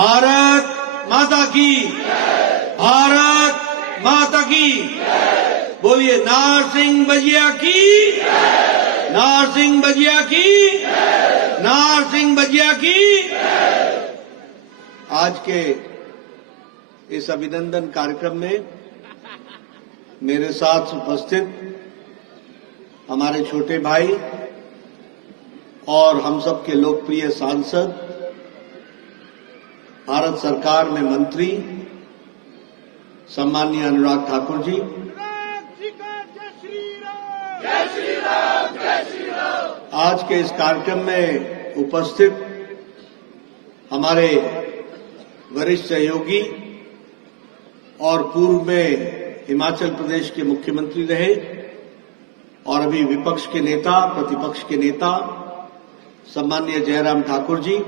भारत माता की, भारत माता की। बोलिए नारसिंह भजिया की, नारसिंह भजिया की, नारसिंह भजिया की। आज के इस अभिनंदन कार्यक्रम में मेरे साथ उपस्थित हमारे छोटे भाई और हम सबके लोकप्रिय सांसद, भारत सरकार में मंत्री सम्माननीय अनुराग ठाकुर जी, आज के इस कार्यक्रम में उपस्थित हमारे वरिष्ठ सहयोगी और पूर्व में हिमाचल प्रदेश के मुख्यमंत्री रहे और अभी विपक्ष के नेता, प्रतिपक्ष के नेता सम्माननीय जयराम ठाकुर जी,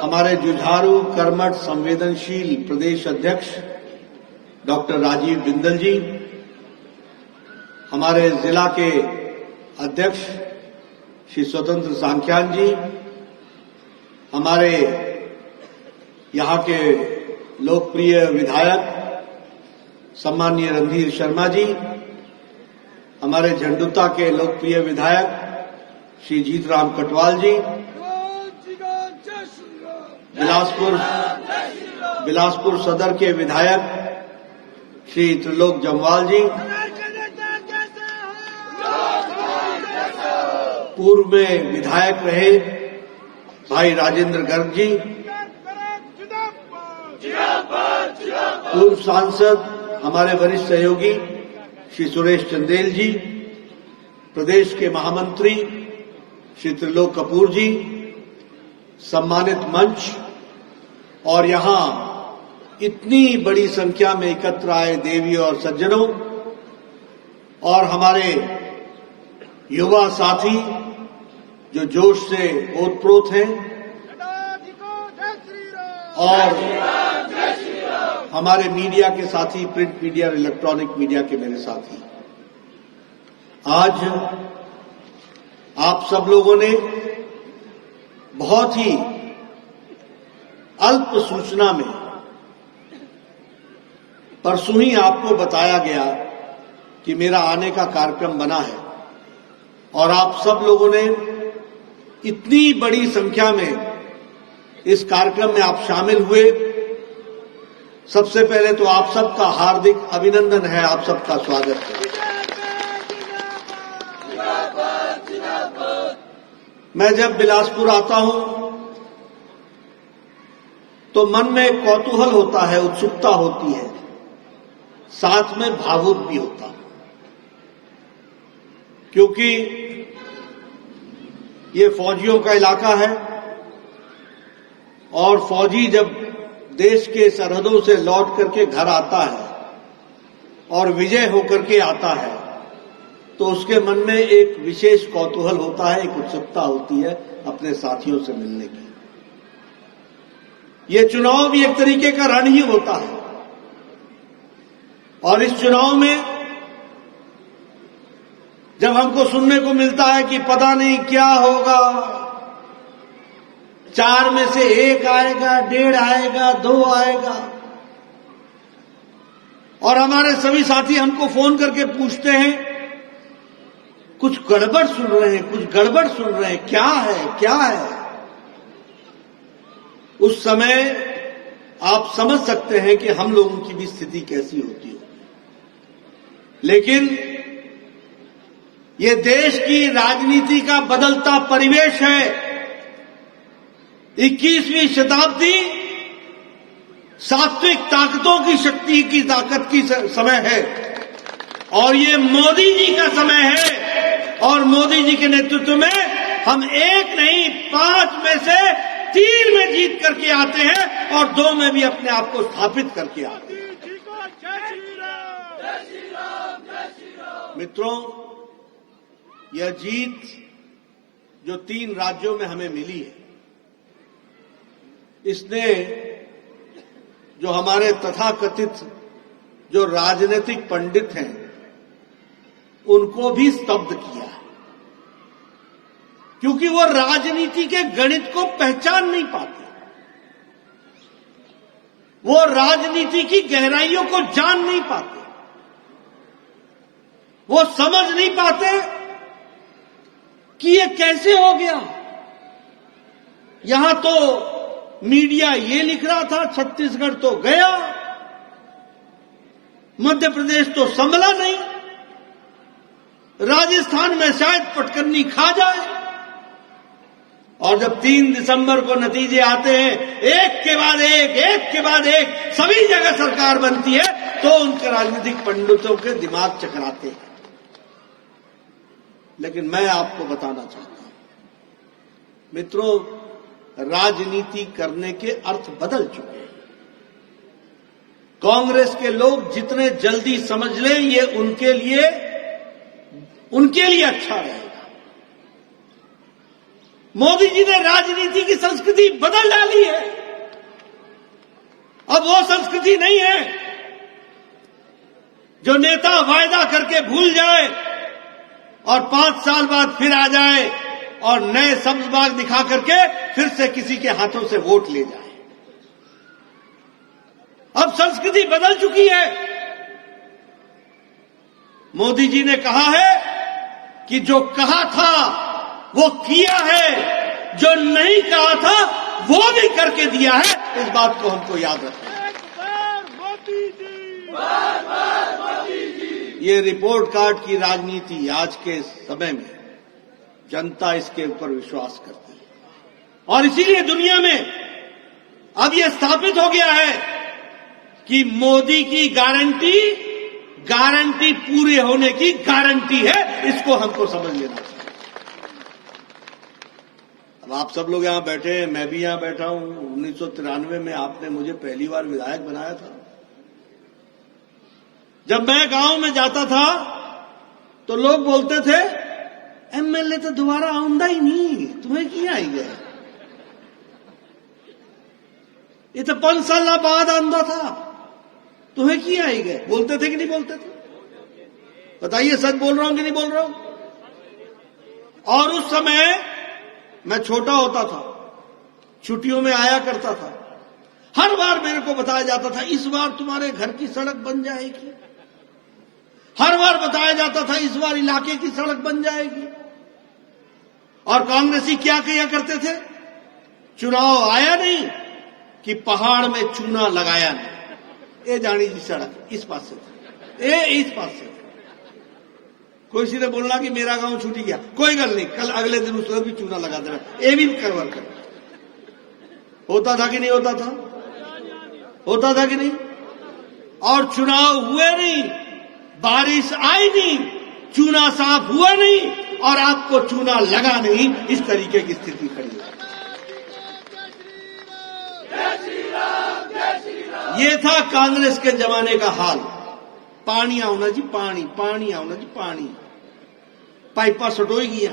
हमारे जुझारू, कर्मठ, संवेदनशील प्रदेश अध्यक्ष डॉक्टर राजीव बिंदल जी, हमारे जिला के अध्यक्ष श्री स्वतंत्र सांख्यान जी, हमारे यहाँ के लोकप्रिय विधायक सम्माननीय रणधीर शर्मा जी, हमारे झंडुता के लोकप्रिय विधायक श्री जीतराम कटवाल जी, बिलासपुर सदर के विधायक श्री त्रिलोक जम्वाल जी, पूर्व में विधायक रहे भाई राजेंद्र गर्ग जी, पूर्व सांसद हमारे वरिष्ठ सहयोगी श्री सुरेश चंदेल जी, प्रदेश के महामंत्री श्री त्रिलोक कपूर जी, सम्मानित मंच और यहां इतनी बड़ी संख्या में एकत्र आए देवी और सज्जनों और हमारे युवा साथी जो जोश से ओतप्रोत हैं और हमारे मीडिया के साथी, प्रिंट मीडिया और इलेक्ट्रॉनिक मीडिया के मेरे साथी, आज आप सब लोगों ने बहुत ही अल्प सूचना में परसों ही आपको बताया गया कि मेरा आने का कार्यक्रम बना है और आप सब लोगों ने इतनी बड़ी संख्या में इस कार्यक्रम में आप शामिल हुए। सबसे पहले तो आप सबका हार्दिक अभिनंदन है, आप सबका स्वागत है। मैं जब बिलासपुर आता हूं तो मन में कौतूहल होता है, उत्सुकता होती है, साथ में भावुक भी होता है, क्योंकि ये फौजियों का इलाका है और फौजी जब देश के सरहदों से लौट करके घर आता है और विजय होकर के आता है तो उसके मन में एक विशेष कौतूहल होता है, एक उत्सुकता होती है अपने साथियों से मिलने की। ये चुनाव भी एक तरीके का रण ही होता है और इस चुनाव में जब हमको सुनने को मिलता है कि पता नहीं क्या होगा, 4 में से 1 आएगा, 1.5 आएगा, 2 आएगा, और हमारे सभी साथी हमको फोन करके पूछते हैं कुछ गड़बड़ सुन रहे हैं, कुछ गड़बड़ सुन रहे हैं, क्या है, क्या है। उस समय आप समझ सकते हैं कि हम लोगों की भी स्थिति कैसी होती है। लेकिन ये देश की राजनीति का बदलता परिवेश है। 21वीं शताब्दी सात्विक ताकतों की शक्ति की ताकत की समय है और ये मोदी जी का समय है और मोदी जी के नेतृत्व में हम 1 नहीं 5 में से 3 में जीत करके आते हैं और 2 में भी अपने आप को स्थापित करके आते हैं। मित्रों, यह जीत जो 3 राज्यों में हमें मिली है, इसने जो हमारे तथाकथित जो राजनीतिक पंडित हैं उनको भी स्तब्ध किया है। क्योंकि वो राजनीति के गणित को पहचान नहीं पाते, वो राजनीति की गहराइयों को जान नहीं पाते, वो समझ नहीं पाते कि ये कैसे हो गया। यहां तो मीडिया ये लिख रहा था छत्तीसगढ़ तो गया, मध्य प्रदेश तो संभला नहीं, राजस्थान में शायद पटकन्नी खा जाए। और जब 3 दिसंबर को नतीजे आते हैं, एक के बाद एक सभी जगह सरकार बनती है, तो उनके राजनीतिक पंडितों के दिमाग चकराते हैं। लेकिन मैं आपको बताना चाहता हूं मित्रों, राजनीति करने के अर्थ बदल चुके हैं। कांग्रेस के लोग जितने जल्दी समझ लें, ये उनके लिए अच्छा रहेगा। मोदी जी ने राजनीति की संस्कृति बदल डाली है। अब वो संस्कृति नहीं है जो नेता वायदा करके भूल जाए और 5 साल बाद फिर आ जाए और नए सब्ज बाग दिखा करके फिर से किसी के हाथों से वोट ले जाए। अब संस्कृति बदल चुकी है। मोदी जी ने कहा है कि जो कहा था वो किया है, जो नहीं कहा था वो भी करके दिया है। इस बात को हमको याद रखना है। ये रिपोर्ट कार्ड की राजनीति आज के समय में जनता इसके ऊपर विश्वास करती है और इसीलिए दुनिया में अब यह स्थापित हो गया है कि मोदी की गारंटी पूरे होने की गारंटी है। इसको हमको समझ लेना चाहिए। अब आप सब लोग यहां बैठे हैं, मैं भी यहां बैठा हूं। 1993 में आपने मुझे पहली बार विधायक बनाया था। जब मैं गांव में जाता था तो लोग बोलते थे एमएलए तो दोबारा आऊंगा ही नहीं, तुम्हें क्या आई गया, ये तो 5 साल बाद आंदा था, तुम्हें क्या आई गए। बोलते थे कि नहीं बोलते थे? बताइए, सच बोल रहा हूं कि नहीं बोल रहा हूं? और उस समय मैं छोटा होता था, छुट्टियों में आया करता था। हर बार मेरे को बताया जाता था इस बार तुम्हारे घर की सड़क बन जाएगी। हर बार बताया जाता था इस बार इलाके की सड़क बन जाएगी। और कांग्रेसी क्या किया करते थे? चुनाव आया नहीं कि पहाड़ में चूना लगाया नहीं। ये जानी जी सड़क इस पास से, ये इस पास से। कोई सी ने बोलना कि मेरा गांव छूटी गया, कोई गल नहीं, कल अगले दिन उसको भी चूना लगा देना, ये भी करवर कर। होता था कि नहीं होता था? होता था कि नहीं? और चुनाव हुए नहीं, बारिश आई नहीं, चूना साफ हुआ नहीं और आपको चूना लगा नहीं। इस तरीके की स्थिति खड़ी है। ये था कांग्रेस के जमाने का हाल। पानी आओ ना जी, पानी आओ ना जी, पानी। पाइपा सटोई गया,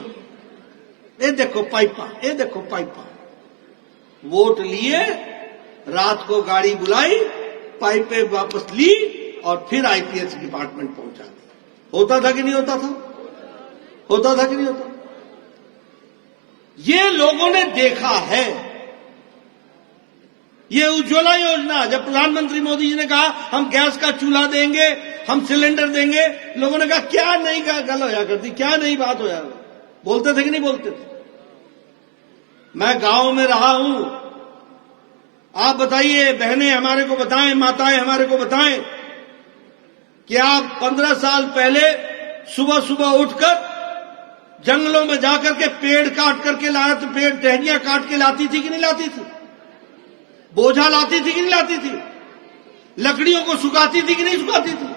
ये देखो पाइपा, ये देखो पाइपा। वोट लिए, रात को गाड़ी बुलाई, पाइपें वापस ली और फिर आईपीएस डिपार्टमेंट पहुंचा दी। होता था कि नहीं होता था? होता था कि नहीं होता? ये लोगों ने देखा है। ये उज्ज्वला योजना, जब प्रधानमंत्री मोदी जी ने कहा हम गैस का चूल्हा देंगे, हम सिलेंडर देंगे, लोगों ने कहा क्या नहीं गल होया करती, क्या नहीं बात होया। बोलते थे कि नहीं बोलते थे? मैं गांव में रहा हूं। आप बताइए, बहनें हमारे को बताएं, माताएं हमारे को बताएं कि आप 15 साल पहले सुबह सुबह उठकर जंगलों में जाकर के पेड़ काट करके लाया तो पेड़ टहनियां काट के लाती थी कि नहीं लाती थी? बोझा लाती थी कि नहीं लाती थी? लकड़ियों को सुखाती थी कि नहीं सुखाती थी?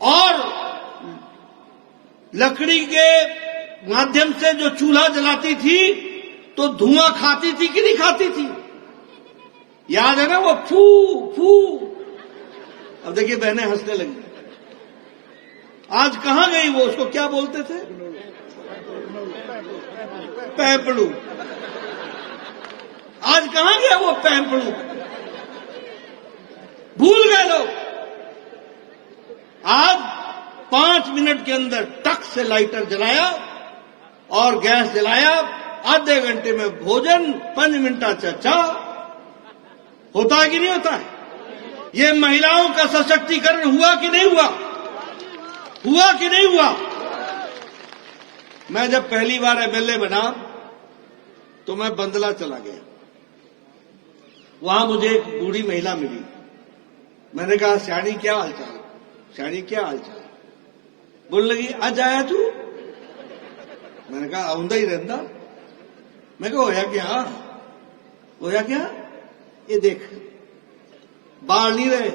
और लकड़ी के माध्यम से जो चूल्हा जलाती थी तो धुआं खाती थी कि नहीं खाती थी? याद है ना वो फू फू। अब देखिए बहनें हंसने लगी। आज कहां गई वो? उसको क्या बोलते थे? पैपड़ू। आज कहां गया वो पैपड़ू? भूल गए लोग। आज 5 मिनट के अंदर टक से लाइटर जलाया और गैस जलाया, आधे घंटे में भोजन, 5 मिनट चर्चा। होता है कि नहीं होता है? ये महिलाओं का सशक्तिकरण हुआ कि नहीं हुआ? हुआ कि नहीं हुआ? मैं जब पहली बार एमएलए बना तो मैं बंदला चला गया। वहां मुझे एक बूढ़ी महिला मिली। मैंने कहा, श्याणी क्या हालचाल? श्याणी क्या हालचाल? बोलने लगी, आज आया तू? मैंने कहा, आऊंदा ही रहता। मैं कहा, होया क्या? होया क्या? ये देख, बाल नहीं रहे,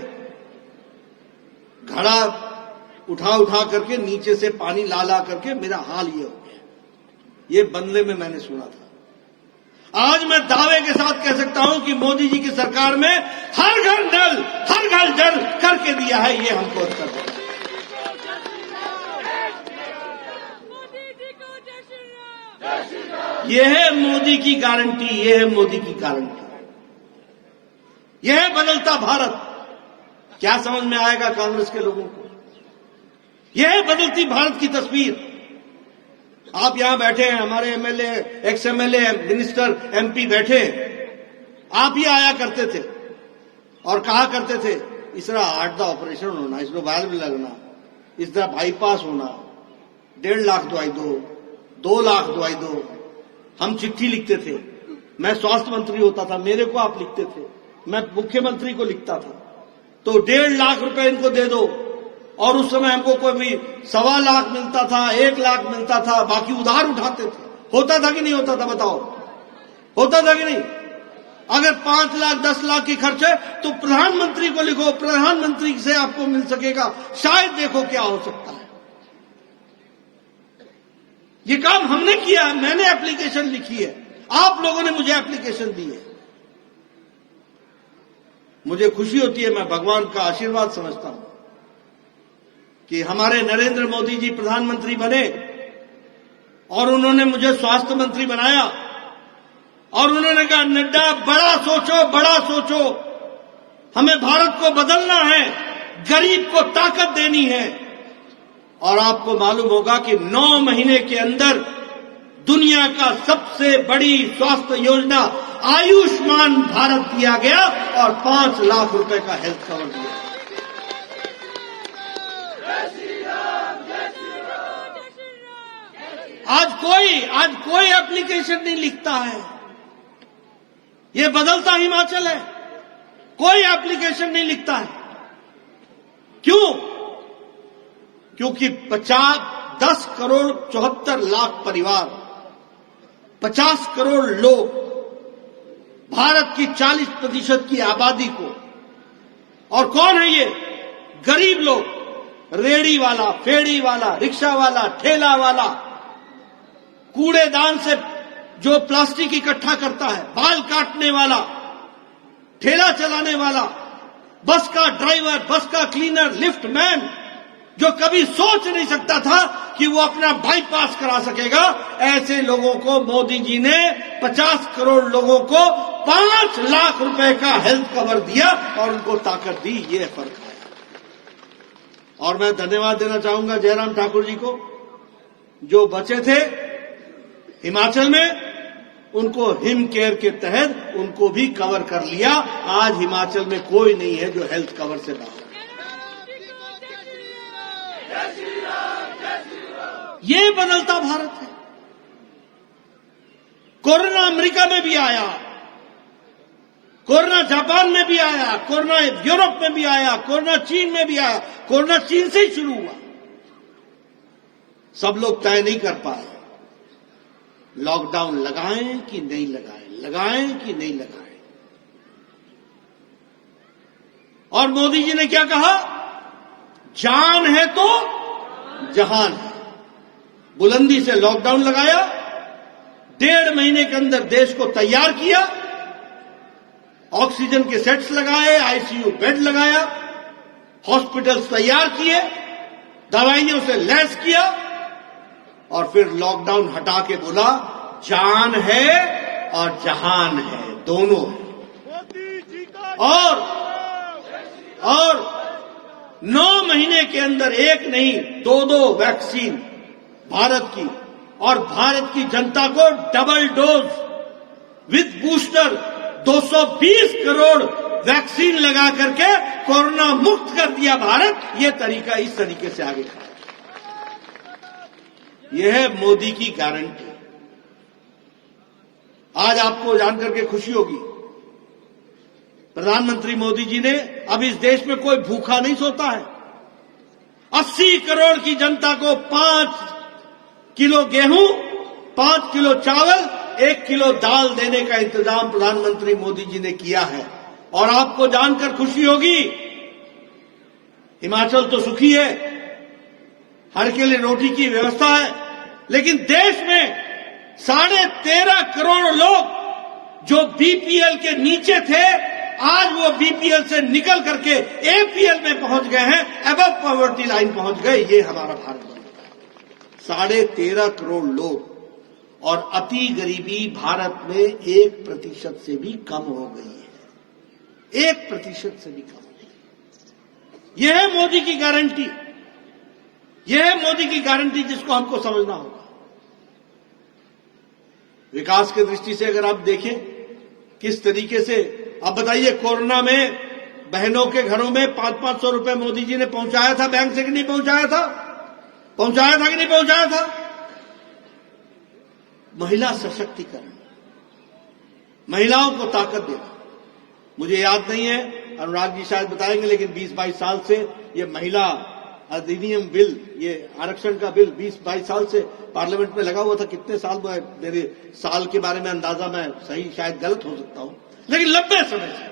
घड़ा उठा उठा करके नीचे से पानी ला ला करके मेरा हाल ये हो गया। ये बंदले में मैंने सुना था। आज मैं दावे के साथ कह सकता हूं कि मोदी जी की सरकार में हर घर नल, हर घर जल करके दिया है। ये हमको उत्तर देना। यह है मोदी की गारंटी, यह है मोदी की गारंटी, यह है बदलता भारत। क्या समझ में आएगा कांग्रेस के लोगों को? यह है बदलती भारत की तस्वीर। आप यहां बैठे हैं, हमारे MLA, ex MLA, minister, MP बैठे। आप ही आया करते थे और कहा करते थे, इस तरह हार्ट का ऑपरेशन होना, इसमें वायर भी लगना, इस तरह बाईपास होना, 1.5 लाख दवाई दो, 2 लाख दवाई दो। हम चिट्ठी लिखते थे। मैं स्वास्थ्य मंत्री होता था, मेरे को आप लिखते थे, मैं मुख्यमंत्री को लिखता था। तो 1.5 लाख रुपए इनको दे दो। और उस समय हमको कोई भी 1.25 लाख मिलता था, 1 लाख मिलता था, बाकी उधार उठाते थे। होता था कि नहीं होता था? बताओ, होता था कि नहीं? अगर 5 लाख 10 लाख की खर्च है तो प्रधानमंत्री को लिखो, प्रधानमंत्री से आपको मिल सकेगा। शायद देखो क्या हो सकता है। ये काम हमने किया है, मैंने एप्लीकेशन लिखी है, आप लोगों ने मुझे एप्लीकेशन दी है। मुझे खुशी होती है, मैं भगवान का आशीर्वाद समझता हूं कि हमारे नरेंद्र मोदी जी प्रधानमंत्री बने और उन्होंने मुझे स्वास्थ्य मंत्री बनाया। और उन्होंने कहा, नड्डा बड़ा सोचो, बड़ा सोचो, हमें भारत को बदलना है, गरीब को ताकत देनी है। और आपको मालूम होगा कि 9 महीने के अंदर दुनिया का सबसे बड़ी स्वास्थ्य योजना आयुष्मान भारत दिया गया और 5 लाख रुपए का हेल्थ कवर दिया। आज कोई एप्लीकेशन नहीं लिखता है। ये बदलता हिमाचल है, कोई एप्लीकेशन नहीं लिखता है। क्यों? क्योंकि 10 करोड़ 74 लाख परिवार, 50 करोड़ लोग, भारत की 40% की आबादी को, और कौन है ये? गरीब लोग, रेड़ी वाला, फेड़ी वाला, रिक्शा वाला, ठेला वाला, कूड़ेदान से जो प्लास्टिक इकट्ठा करता है, बाल काटने वाला, ठेला चलाने वाला, बस का ड्राइवर, बस का क्लीनर, लिफ्ट मैन, जो कभी सोच नहीं सकता था कि वो अपना बाईपास करा सकेगा, ऐसे लोगों को मोदी जी ने 50 करोड़ लोगों को 5 लाख रुपए का हेल्थ कवर दिया और उनको ताकत दी। ये फर्क है। और मैं धन्यवाद देना चाहूंगा जयराम ठाकुर जी को, जो बचे थे हिमाचल में, उनको हिम केयर के तहत उनको भी कवर कर लिया। आज हिमाचल में कोई नहीं है जो हेल्थ कवर से बाहर। ये बदलता भारत है। कोरोना अमेरिका में भी आया, कोरोना जापान में भी आया, कोरोना यूरोप में भी आया, कोरोना चीन में भी आया। कोरोना चीन से ही शुरू हुआ। सब लोग तय नहीं कर पाए लॉकडाउन लगाएं कि नहीं लगाएं, लगाएं कि नहीं लगाएं। और मोदी जी ने क्या कहा? जान है तो जहान है। बुलंदी से लॉकडाउन लगाया, 1.5 महीने के अंदर देश को तैयार किया, ऑक्सीजन के सेट्स लगाए, आईसीयू बेड लगाया, हॉस्पिटल्स तैयार किए, दवाइयों से लैस किया, और फिर लॉकडाउन हटा के बोला जान है और जहान है, दोनों है। और 9 महीने के अंदर एक नहीं 2-2 वैक्सीन भारत की और भारत की जनता को double dose with booster 220 crore vaccine लगा करके कोरोना मुक्त कर दिया भारत। ये तरीका इस तरीके से आगे बढ़ा। यह है मोदी की गारंटी। आज आपको जानकर के खुशी होगी, प्रधानमंत्री मोदी जी ने अब इस देश में कोई भूखा नहीं सोता है। 80 करोड़ की जनता को 5 किलो गेहूं, 5 किलो चावल, 1 किलो दाल देने का इंतजाम प्रधानमंत्री मोदी जी ने किया है। और आपको जानकर खुशी होगी, हिमाचल तो सुखी है, हर के लिए रोटी की व्यवस्था है, लेकिन देश में 13.5 करोड़ लोग जो बीपीएल के नीचे थे, आज वो बीपीएल से निकल करके एपीएल में पहुंच गए हैं, अबव पॉवर्टी लाइन पहुंच गए। ये हमारा भारत बन गया। 13.5 करोड़ लोग, और अति गरीबी भारत में 1% से भी कम हो गई है। 1% से भी कम हो गई। यह है मोदी की गारंटी। यह है मोदी की गारंटी जिसको हमको समझना होगा। विकास की दृष्टि से अगर आप देखें किस तरीके से, अब बताइए, कोरोना में बहनों के घरों में 500-500 रुपए मोदी जी ने पहुंचाया था बैंक से कि नहीं पहुंचाया था? पहुंचाया था कि नहीं पहुंचाया था? महिला सशक्तिकरण, महिलाओं को ताकत देना। मुझे याद नहीं है, अनुराग जी शायद बताएंगे, लेकिन 20-22 साल से ये महिला अधिनियम बिल, ये आरक्षण का बिल 20-22 साल से पार्लियामेंट में लगा हुआ था। कितने साल में, मेरे साल के बारे में अंदाजा मैं सही शायद गलत हो सकता हूं, लेकिन लंबे समय से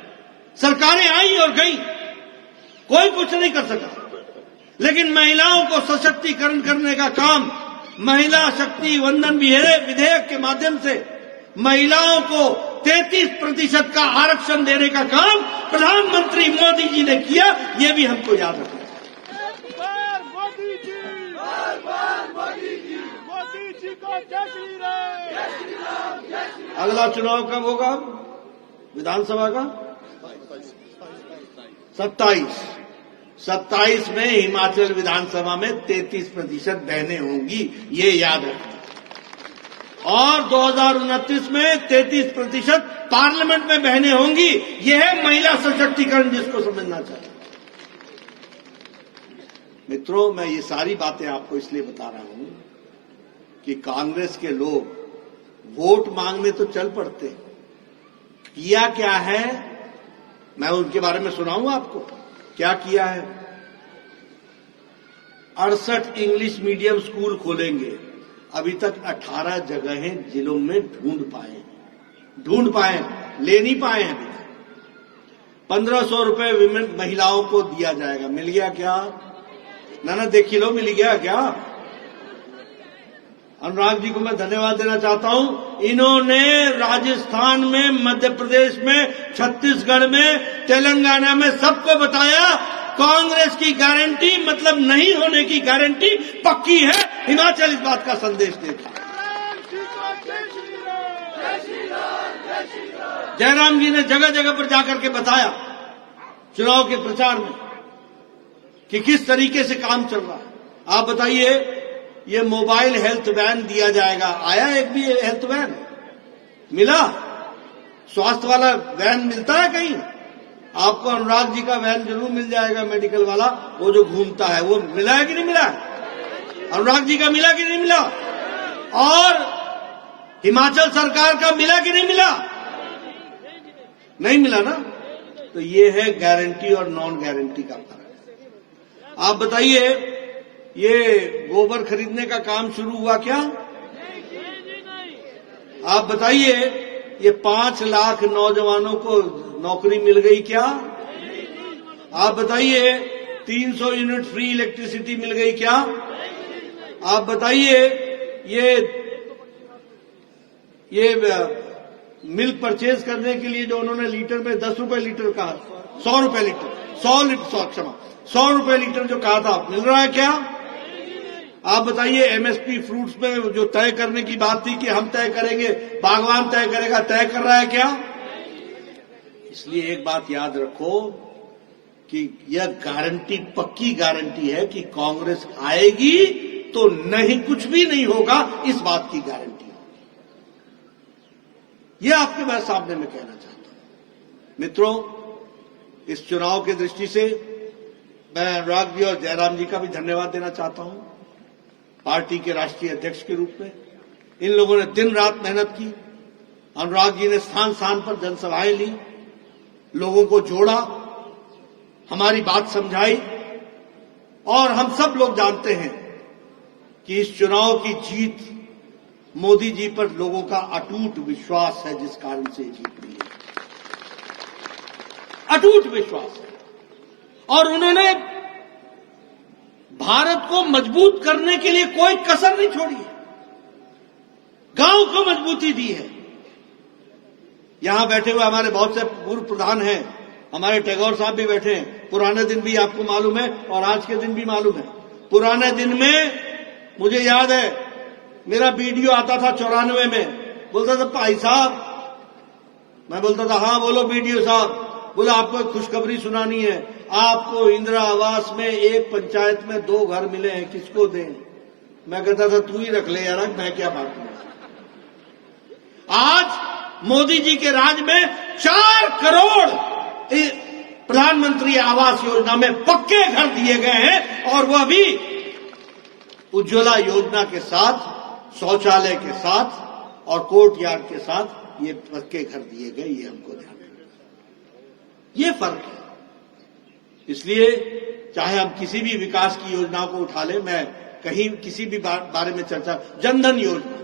सरकारें आई और गई, कोई कुछ नहीं कर सका। लेकिन महिलाओं को सशक्तिकरण करने का काम, महिला शक्ति वंदन विधेयक के माध्यम से महिलाओं को 33% का आरक्षण देने का काम प्रधानमंत्री मोदी जी ने किया। ये भी हमको याद रखना है। अगला चुनाव कब होगा विधानसभा का? 27 में हिमाचल विधानसभा में 33% बहनें होंगी, ये याद रखना। और 2029 में 33% पार्लियामेंट में बहनें होंगी। यह है महिला सशक्तिकरण, जिसको समझना चाहिए। मित्रों, मैं ये सारी बातें आपको इसलिए बता रहा हूं कि कांग्रेस के लोग वोट मांगने तो चल पड़ते, किया क्या है मैं उनके बारे में सुनाऊंगा आपको। क्या किया है? 68 इंग्लिश मीडियम स्कूल खोलेंगे। अभी तक 18 जगहें जिलों में ढूंढ पाए, ले नहीं पाए हैं। 1500 रुपए विमेन महिलाओं को दिया जाएगा। मिल गया क्या? ना देखी लो, मिल गया क्या? अनुराग जी को मैं धन्यवाद देना चाहता हूं। इन्होंने राजस्थान में, मध्य प्रदेश में, छत्तीसगढ़ में, तेलंगाना में सबको बताया कांग्रेस की गारंटी मतलब नहीं होने की गारंटी पक्की है। हिमाचल इस बात का संदेश देता है। जयराम जी ने जगह जगह पर जाकर के बताया चुनाव के प्रचार में कि किस तरीके से काम चल रहा है। आप बताइए, ये मोबाइल हेल्थ वैन दिया जाएगा। आया एक भी हेल्थ वैन? मिला? स्वास्थ्य वाला वैन मिलता है कहीं? आपको अनुराग जी का वैन जरूर मिल जाएगा, मेडिकल वाला, वो जो घूमता है। वो मिला है कि नहीं मिला? अनुराग जी का मिला कि नहीं मिला? और हिमाचल सरकार का मिला कि नहीं मिला? नहीं मिला ना। तो ये है गारंटी और नॉन गारंटी का फर्क। आप बताइए, ये गोबर खरीदने का काम शुरू हुआ क्या? आप बताइए, ये 5 लाख नौजवानों को नौकरी मिल गई क्या? आप बताइए, 300 यूनिट फ्री इलेक्ट्रिसिटी मिल गई क्या? आप बताइए, ये मिल्क परचेज करने के लिए जो उन्होंने लीटर में 10 रुपए लीटर कहा, 100 रुपए लीटर, 100 रुपए लीटर जो कहा था, मिल रहा है क्या? आप बताइए, एमएसपी फ्रूट्स में जो तय करने की बात थी कि हम तय करेंगे, बागवान तय करेगा, तय कर रहा है क्या? इसलिए एक बात याद रखो कि यह गारंटी, पक्की गारंटी है कि कांग्रेस आएगी तो नहीं, कुछ भी नहीं होगा, इस बात की गारंटी। यह आपके मैं सामने में कहना चाहता हूं। मित्रों, इस चुनाव की दृष्टि से मैं अनुराग जी और जयराम जी का भी धन्यवाद देना चाहता हूं। पार्टी के राष्ट्रीय अध्यक्ष के रूप में इन लोगों ने दिन रात मेहनत की। अनुराग जी ने स्थान स्थान पर जनसभाएं ली, लोगों को जोड़ा, हमारी बात समझाई, और हम सब लोग जानते हैं कि इस चुनाव की जीत मोदी जी पर लोगों का अटूट विश्वास है, जिस कारण से जीत मिली है। अटूट विश्वास है, और उन्होंने भारत को मजबूत करने के लिए कोई कसर नहीं छोड़ी है, गांव को मजबूती दी है। यहां बैठे हुए हमारे बहुत से पूर्व प्रधान हैं, हमारे टैगोर साहब भी बैठे हैं। पुराने दिन भी आपको मालूम है और आज के दिन भी मालूम है। पुराने दिन में मुझे याद है, मेरा वीडियो आता था 94 में, बोलता था भाई साहब, मैं बोलता था हाँ बोलो वीडियो साहब। बोला आपको एक खुशखबरी सुनानी है, आपको इंदिरा आवास में एक पंचायत में 2 घर मिले हैं, किसको दें? मैं कहता था तू ही रख ले यार, मैं क्या बात करूं। आज मोदी जी के राज में 4 करोड़ प्रधानमंत्री आवास योजना में पक्के घर दिए गए हैं, और वह भी उज्ज्वला योजना के साथ, शौचालय के साथ और कोर्ट यार्ड के साथ ये पक्के घर दिए गए। ये हमको ध्यान रखना, ये फर्क है। इसलिए चाहे हम किसी भी विकास की योजना को उठा लें, मैं कहीं किसी भी बारे में चर्चा, जनधन योजना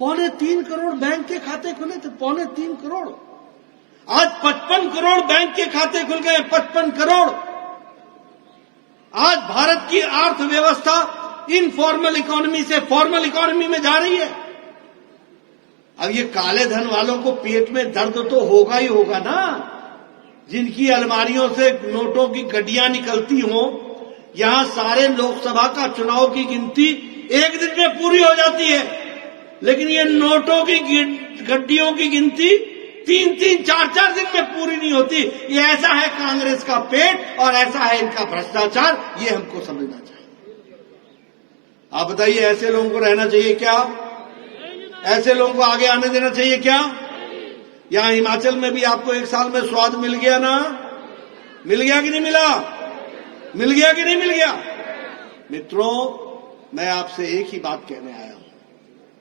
3.25 करोड़ बैंक के खाते खुले थे, 3.25 करोड़। आज 55 करोड़ बैंक के खाते खुल गए, 55 करोड़। आज भारत की अर्थव्यवस्था इनफॉर्मल इकोनॉमी से फॉर्मल इकोनॉमी में जा रही है। अब ये काले धन वालों को पेट में दर्द तो होगा ही होगा ना, जिनकी अलमारियों से नोटों की गड्डियां निकलती हों। यहां सारे लोकसभा का चुनाव की गिनती एक दिन में पूरी हो जाती है, लेकिन ये नोटों की गड्डियों की गिनती 3-3, 4-4 दिन में पूरी नहीं होती। ये ऐसा है कांग्रेस का पेट और ऐसा है इनका भ्रष्टाचार, ये हमको समझना चाहिए। आप बताइए, ऐसे लोगों को रहना चाहिए क्या? ऐसे लोगों को आगे आने देना चाहिए क्या? यहां हिमाचल में भी आपको 1 साल में स्वाद मिल गया ना? मिल गया कि नहीं मिला? मिल गया कि नहीं मिल गया? मित्रों, मैं आपसे एक ही बात कहने आया हूं।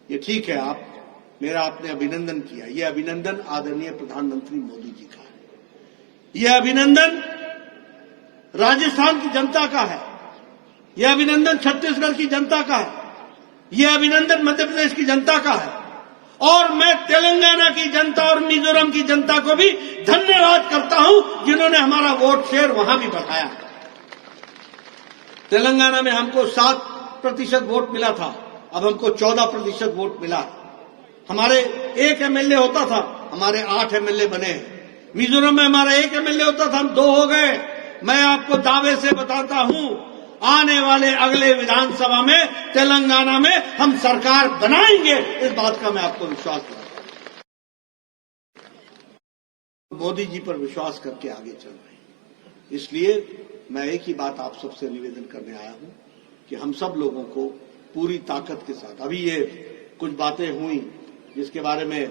ये ठीक है, आपने अभिनंदन किया। यह अभिनंदन आदरणीय प्रधानमंत्री मोदी जी का है। यह अभिनंदन राजस्थान की जनता का है। यह अभिनंदन छत्तीसगढ़ की जनता का है। यह अभिनंदन मध्य प्रदेश की जनता का है। और मैं तेलंगाना की जनता और मिजोरम की जनता को भी धन्यवाद करता हूं, जिन्होंने हमारा वोट शेयर वहां भी बढ़ाया। तेलंगाना में हमको 7% वोट मिला था, अब हमको 14% वोट मिला। हमारे 1 एमएलए होता था, हमारे 8 एमएलए बने हैं। मिजोरम में हमारा 1 एमएलए होता था, हम 2 हो गए। मैं आपको दावे से बताता हूं, आने वाले अगले विधानसभा में तेलंगाना में हम सरकार बनाएंगे, इस बात का मैं आपको विश्वास दिलाता हूं। मोदी जी पर विश्वास करके आगे चल रहे हैं। इसलिए मैं एक ही बात आप सबसे निवेदन करने आया हूं कि हम सब लोगों को पूरी ताकत के साथ, अभी ये कुछ बातें हुई जिसके बारे में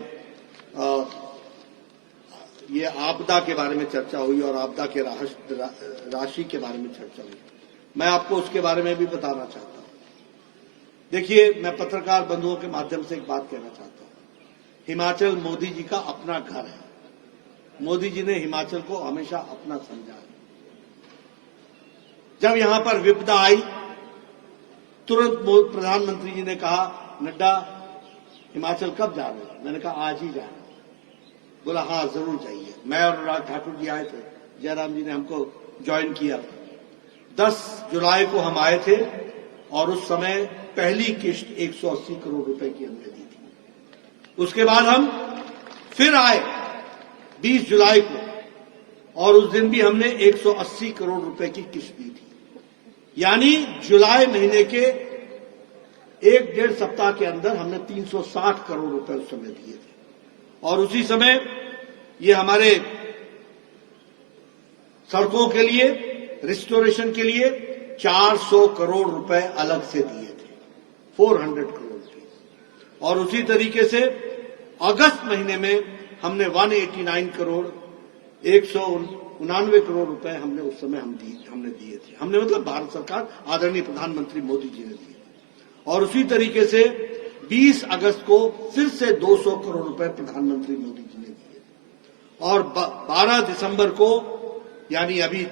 ये आपदा के बारे में चर्चा हुई और आपदा के राशि के बारे में चर्चा हुई, मैं आपको उसके बारे में भी बताना चाहता हूं। देखिए, मैं पत्रकार बंधुओं के माध्यम से एक बात कहना चाहता हूं। हिमाचल मोदी जी का अपना घर है। मोदी जी ने हिमाचल को हमेशा अपना समझा है। जब यहां पर विपदा आई, तुरंत प्रधानमंत्री जी ने कहा, नड्डा हिमाचल कब जा रहे हो? मैंने कहा आज ही जा रहे हो। बोला हाँ जरूर जाइए। मैं और अनुराग ठाकुर जी आए थे, जयराम जी ने हमको ज्वाइन किया था। 10 जुलाई को हम आए थे और उस समय पहली किश्त 180 करोड़ रुपए की हमने दी थी। उसके बाद हम फिर आए 20 जुलाई को, और उस दिन भी हमने 180 करोड़ रुपए की किश्त दी थी। यानी जुलाई महीने के 1-1.5 सप्ताह के अंदर हमने 360 करोड़ रुपए उस समय दिए थे। और उसी समय ये हमारे सड़कों के लिए, रिस्टोरेशन के लिए, 400 करोड़ रुपए अलग से दिए थे, 400 करोड़ रुपए। और उसी तरीके से अगस्त महीने में हमने 189 करोड़ 199 करोड़ रुपए हमने उस समय हमने दिए थे। हमने मतलब भारत सरकार, आदरणीय प्रधानमंत्री मोदी जी ने दिए। और उसी तरीके से 20 अगस्त को फिर से 200 करोड़ रुपए प्रधानमंत्री मोदी जी ने दिए। और 12 दिसंबर को, यानी अभी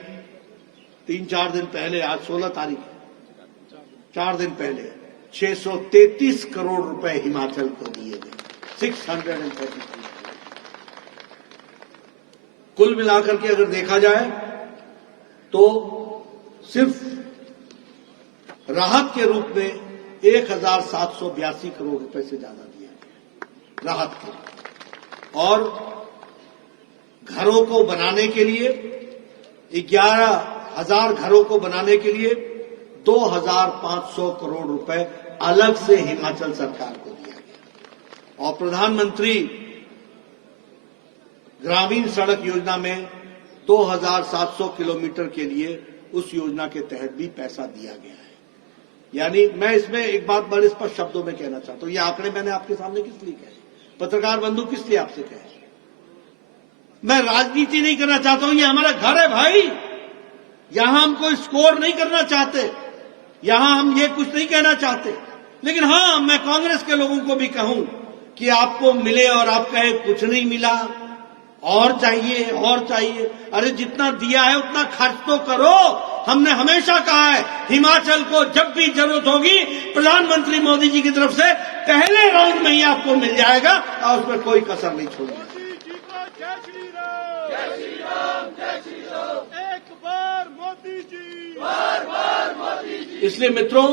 3-4 दिन पहले, आज 16 तारीख है, 4 दिन पहले 633 करोड़ रुपए हिमाचल को दिए गए, 633। कुल मिलाकर के अगर देखा जाए तो सिर्फ राहत के रूप में 1782 करोड़ रुपए से ज्यादा दिया गया राहत के। और घरों को बनाने के लिए 11,000 घरों को बनाने के लिए 2,500 करोड़ रुपए अलग से हिमाचल सरकार को दिया गया। और प्रधानमंत्री ग्रामीण सड़क योजना में 2,700 किलोमीटर के लिए उस योजना के तहत भी पैसा दिया गया है। यानी मैं इसमें एक बात बड़े स्पष्ट शब्दों में कहना चाहता हूं, ये आंकड़े मैंने आपके सामने किस लिए कहे, पत्रकार बंधु किस लिए आपसे कहे। मैं राजनीति नहीं करना चाहता हूं, ये हमारा घर है भाई, यहां हम कोई स्कोर नहीं करना चाहते, यहां हम ये कुछ नहीं कहना चाहते। लेकिन हां, मैं कांग्रेस के लोगों को भी कहूं कि आपको मिले और आप कहे कुछ नहीं मिला, और चाहिए और चाहिए। अरे जितना दिया है उतना खर्च तो करो। हमने हमेशा कहा है हिमाचल को जब भी जरूरत होगी प्रधानमंत्री मोदी जी की तरफ से पहले राउंड में ही आपको मिल जाएगा और उसमें कोई कसर नहीं छोड़ेगा। एक बार मोदी जी, बार मोदी जी। इसलिए मित्रों,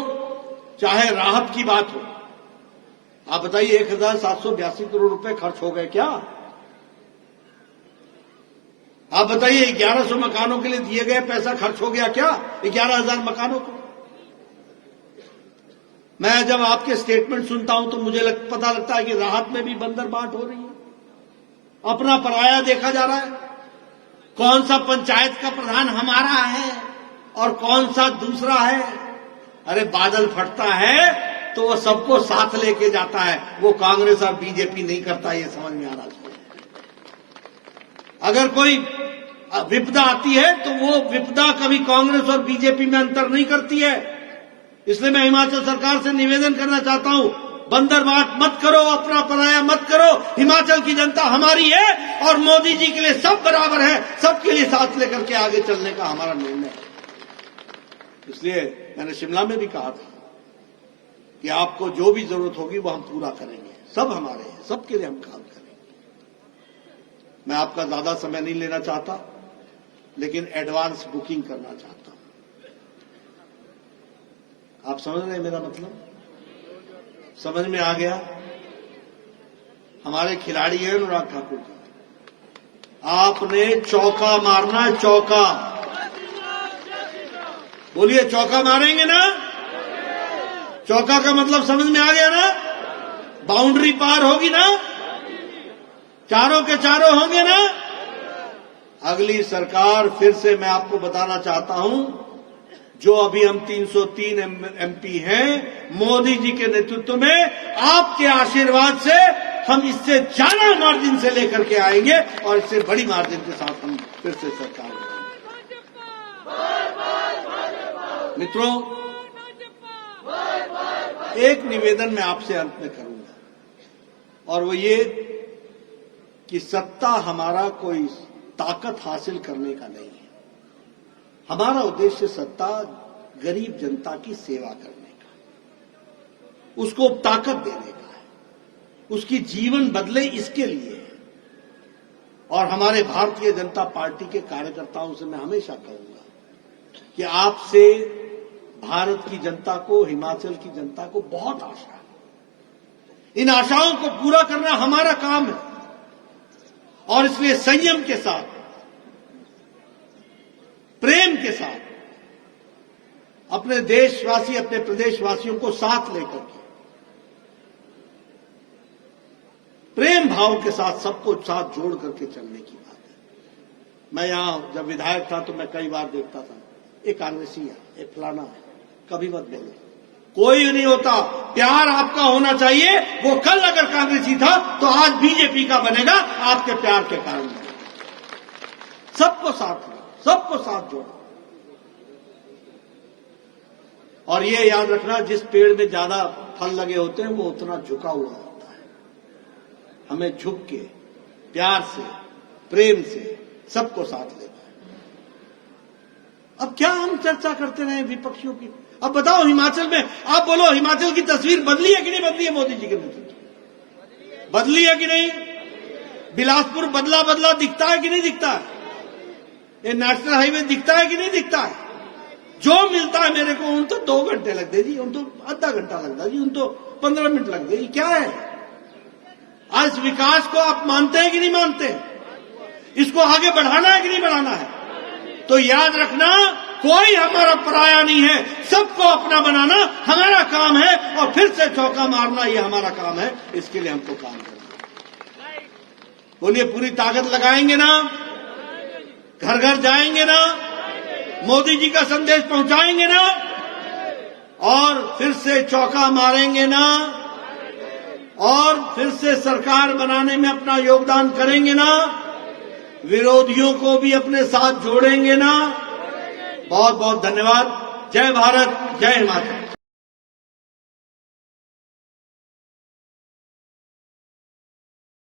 चाहे राहत की बात हो, आप बताइए 1782 करोड़ रुपए खर्च हो गए क्या? आप बताइए 1100 मकानों के लिए दिए गए पैसा खर्च हो गया क्या? 11,000 मकानों को। मैं जब आपके स्टेटमेंट सुनता हूं तो मुझे पता लगता है कि राहत में भी बंदर बांट हो रही है, अपना पराया देखा जा रहा है। कौन सा पंचायत का प्रधान हमारा है और कौन सा दूसरा है। अरे बादल फटता है तो वो सबको साथ लेके जाता है, वो कांग्रेस और बीजेपी नहीं करता, ये समझ में आ रहा है। अगर कोई विपदा आती है तो वो विपदा कभी कांग्रेस और बीजेपी में अंतर नहीं करती है। इसलिए मैं हिमाचल सरकार से निवेदन करना चाहता हूं, बंदरबांट मत करो, अपना पराया मत करो। हिमाचल की जनता हमारी है और मोदी जी के लिए सब बराबर है, सबके लिए साथ लेकर के आगे चलने का हमारा निर्णय है। इसलिए मैंने शिमला में भी कहा था कि आपको जो भी जरूरत होगी वो हम पूरा करेंगे, सब हमारे हैं, सबके लिए हम काम करेंगे। मैं आपका ज्यादा समय नहीं लेना चाहता, लेकिन एडवांस बुकिंग करना चाहता हूं। आप समझ रहे हैं मेरा मतलब? समझ में आ गया? हमारे खिलाड़ी हैं अनुराग ठाकुर जी, आपने चौका मारना है, चौका। बोलिए चौका मारेंगे ना? चौका का मतलब समझ में आ गया ना? बाउंड्री पार होगी ना? चारों के चारों होंगे ना? अगली सरकार, फिर से मैं आपको बताना चाहता हूं, जो अभी हम 303 एमपी हैं, मोदी जी के नेतृत्व में आपके आशीर्वाद से हम इससे ज्यादा मार्जिन से लेकर के आएंगे और इससे बड़ी मार्जिन के साथ हम फिर से सरकार बनाएंगे। मित्रों, एक निवेदन मैं आपसे अंत में करूंगा, और वो ये कि सत्ता हमारा कोई ताकत हासिल करने का नहीं है। हमारा उद्देश्य सत्ता गरीब जनता की सेवा करने का, उसको ताकत देने का है, उसकी जीवन बदले इसके लिए है। और हमारे भारतीय जनता पार्टी के कार्यकर्ताओं से मैं हमेशा कहूंगा कि आपसे भारत की जनता को, हिमाचल की जनता को बहुत आशा है। इन आशाओं को पूरा करना हमारा काम है और इसलिए संयम के साथ, प्रेम के साथ अपने देशवासी, अपने प्रदेशवासियों को साथ लेकर के, प्रेम भाव के साथ सबको साथ जोड़ करके चलने की बात है। मैं यहां जब विधायक था तो मैं कई बार देखता था ये कांग्रेसी है, ये फलाना है, कभी मत बोलो। कोई नहीं होता। प्यार आपका होना चाहिए। वो कल अगर कांग्रेसी था तो आज बीजेपी का बनेगा, आपके प्यार के कारण। सबको साथ लो, सबको साथ जोड़ो। और ये याद रखना, जिस पेड़ में ज्यादा फल लगे होते हैं वो उतना झुका हुआ होता है। हमें झुक के, प्यार से, प्रेम से सबको साथ लेना है। अब क्या हम चर्चा करते रहे विपक्षियों की? अब बताओ, हिमाचल में आप बोलो, हिमाचल की तस्वीर बदली है कि नहीं बदली है मोदी जी के नेतृत्व? बदली है कि नहीं? बिलासपुर बदला बदला दिखता है कि नहीं दिखता है? ये नेशनल हाईवे दिखता है कि नहीं दिखता है? जो मिलता है मेरे को, उन तो 2 घंटे लगते जी, उन तो आधा घंटा लगता जी, उन तो 15 मिनट लगते जी। क्या है आज विकास को आप मानते हैं कि नहीं मानते? इसको आगे बढ़ाना है कि नहीं बढ़ाना है? तो याद रखना, कोई हमारा पराया नहीं है, सबको अपना बनाना हमारा काम है, और फिर से चौका मारना ये हमारा काम है। इसके लिए हमको काम करना है। बोलिए, पूरी ताकत लगाएंगे ना? घर घर जाएंगे ना? मोदी जी का संदेश पहुंचाएंगे ना? और फिर से चौका मारेंगे ना? और फिर से सरकार बनाने में अपना योगदान करेंगे ना? विरोधियों को भी अपने साथ जोड़ेंगे ना? बहुत बहुत धन्यवाद। जय भारत, जय हिमाचल।